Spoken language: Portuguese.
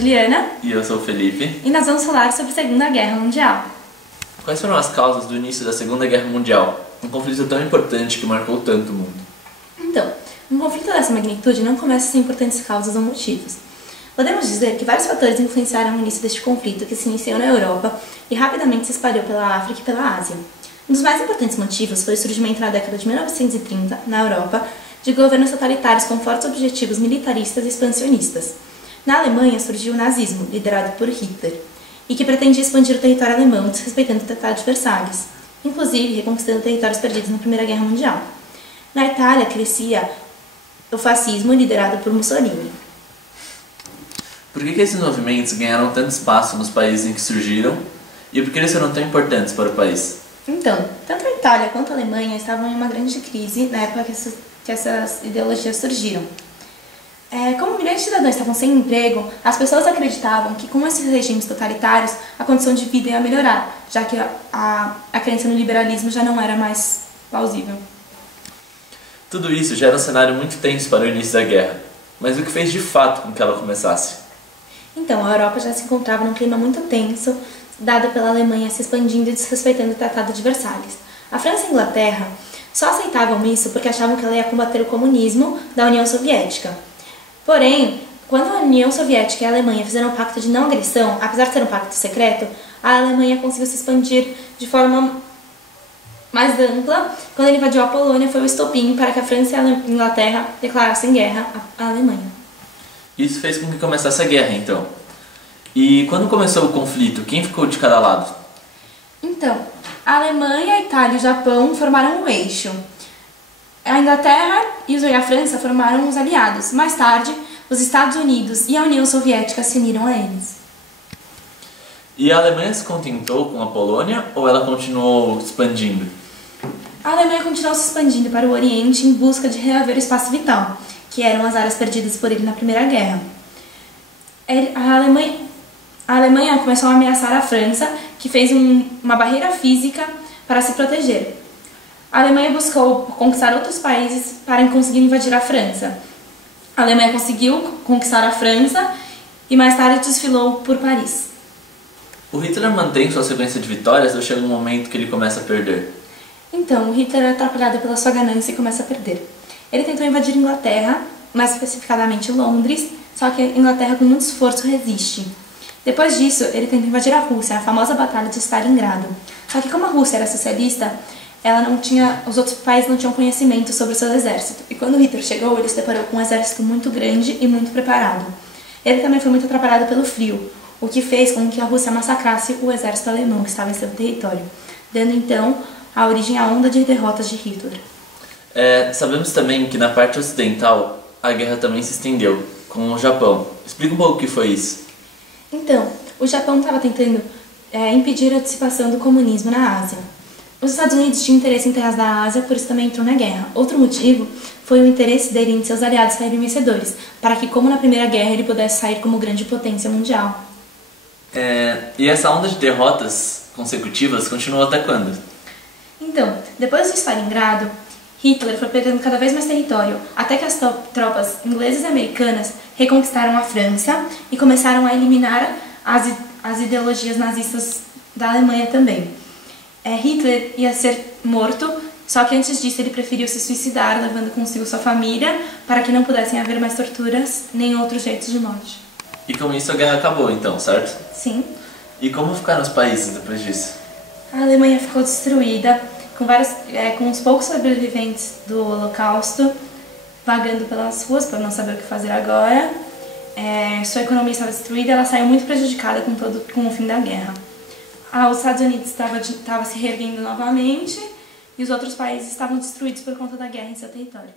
Juliana. E eu sou o Felipe. E nós vamos falar sobre a Segunda Guerra Mundial. Quais foram as causas do início da Segunda Guerra Mundial? Um conflito tão importante que marcou tanto o mundo. Então, um conflito dessa magnitude não começa sem importantes causas ou motivos. Podemos dizer que vários fatores influenciaram o início deste conflito, que se iniciou na Europa e rapidamente se espalhou pela África e pela Ásia. Um dos mais importantes motivos foi o surgimento na década de 1930, na Europa, de governos totalitários com fortes objetivos militaristas e expansionistas. Na Alemanha surgiu o nazismo, liderado por Hitler, e que pretendia expandir o território alemão desrespeitando o Tratado de Versalhes, inclusive reconquistando territórios perdidos na Primeira Guerra Mundial. Na Itália crescia o fascismo, liderado por Mussolini. Por que esses movimentos ganharam tanto espaço nos países em que surgiram e por que eles foram tão importantes para o país? Então, tanto a Itália quanto a Alemanha estavam em uma grande crise na época que essas ideologias surgiram. Como milhões de cidadãos estavam sem emprego, as pessoas acreditavam que com esses regimes totalitários a condição de vida ia melhorar, já que a crença no liberalismo já não era mais plausível. Tudo isso já era um cenário muito tenso para o início da guerra, mas o que fez de fato com que ela começasse? Então, a Europa já se encontrava num clima muito tenso, dada pela Alemanha se expandindo e desrespeitando o Tratado de Versalhes. A França e a Inglaterra só aceitavam isso porque achavam que ela ia combater o comunismo da União Soviética. Porém, quando a União Soviética e a Alemanha fizeram um pacto de não agressão, apesar de ser um pacto secreto, a Alemanha conseguiu se expandir de forma mais ampla. Quando ele invadiu a Polônia, foi o estopim para que a França e a Inglaterra declarassem guerra à Alemanha. Isso fez com que começasse a guerra, então. E quando começou o conflito, quem ficou de cada lado? Então, a Alemanha, a Itália e o Japão formaram um eixo. A Inglaterra e a França formaram os aliados. Mais tarde, os Estados Unidos e a União Soviética se uniram a eles. E a Alemanha se contentou com a Polônia ou ela continuou expandindo? A Alemanha continuou se expandindo para o Oriente em busca de reaver o espaço vital, que eram as áreas perdidas por ele na Primeira Guerra. A Alemanha começou a ameaçar a França, que fez uma barreira física para se proteger. A Alemanha buscou conquistar outros países para conseguir invadir a França. A Alemanha conseguiu conquistar a França e mais tarde desfilou por Paris. O Hitler mantém sua sequência de vitórias ou chega um momento que ele começa a perder? Então, o Hitler é atrapalhado pela sua ganância e começa a perder. Ele tentou invadir a Inglaterra, mais especificadamente Londres, só que a Inglaterra com muito esforço resiste. Depois disso, ele tenta invadir a Rússia, a famosa Batalha de Stalingrado. Só que como a Rússia era socialista, os outros países não tinham conhecimento sobre o seu exército. E quando Hitler chegou, ele se deparou com um exército muito grande e muito preparado. Ele também foi muito atrapalhado pelo frio, o que fez com que a Rússia massacrasse o exército alemão que estava em seu território, dando então a origem à onda de derrotas de Hitler. Sabemos também que na parte ocidental a guerra também se estendeu, com o Japão. Explica um pouco o que foi isso. Então, o Japão estava tentando impedir a dissipação do comunismo na Ásia. Os Estados Unidos tinham interesse em terras da Ásia, por isso também entrou na guerra. Outro motivo foi o interesse dele em seus aliados saírem vencedores, para que, como na Primeira Guerra, ele pudesse sair como grande potência mundial. E essa onda de derrotas consecutivas continuou até quando? Então, depois de Stalingrado, Hitler foi perdendo cada vez mais território, até que as tropas inglesas e americanas reconquistaram a França e começaram a eliminar as ideologias nazistas da Alemanha também. Hitler ia ser morto, só que antes disso ele preferiu se suicidar, levando consigo sua família, para que não pudessem haver mais torturas nem outros jeitos de morte. E com isso a guerra acabou então, certo? Sim. E como ficaram os países depois disso? A Alemanha ficou destruída, com os poucos sobreviventes do Holocausto vagando pelas ruas por não saber o que fazer agora. Sua economia estava destruída, ela saiu muito prejudicada com o fim da guerra. Os Estados Unidos estava se reerguendo novamente e os outros países estavam destruídos por conta da guerra em seu território.